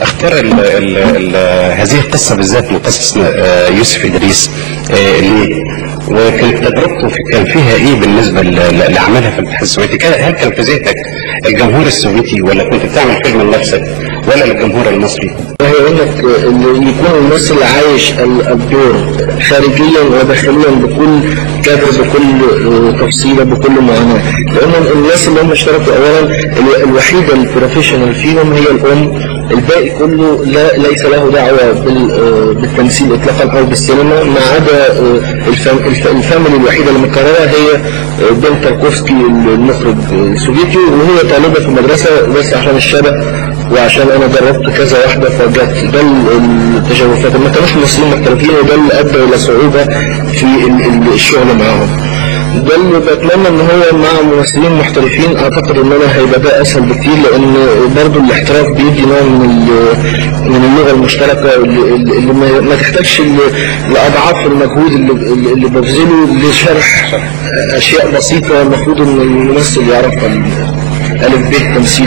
اختار هذه القصة بالذات من قصص يوسف إدريس ليه؟ وكانت تجربته كان فيها ايه بالنسبة لعملها في الاتحاد السوفيتي؟ هل كان في ذهنك الجمهور السوفيتي ولا كنت بتعمل فيلم لنفسك ولا للجمهور المصري؟ هي انك يكون الممثل عايش الدور خارجيا وداخليا بكل كادر، بكل تفصيله، بكل معاناه، لان الناس اللي هم اشتركوا اولا الوحيده البروفيشنال فيهم هي الام، الباقي كله ليس له دعوه بالتمثيل اطلاقا او بالسينما، ما عدا الفاميلي الوحيده اللي مكرره هي بنت تاركوفسكي المخرج السوفيتي، وهي طالبه في المدرسه بس عشان الشبه وعشان انا جربت كذا واحده فجت. ده التجاوزات ما كانوش ممثلين محترفين، وده اللي ادى الى صعوبه في الشغل معاهم. ده اللي بتمنى ان هو مع ممثلين محترفين، اعتقد ان انا هيبقى ده اسهل بكتير، لان برضه الاحتراف بيدي نوع من اللغه المشتركه اللي ما تحتاجش لاضعاف المجهود اللي ببذله لشرح اشياء بسيطه المفروض ان الممثل يعرفها، الف ب تمثيل.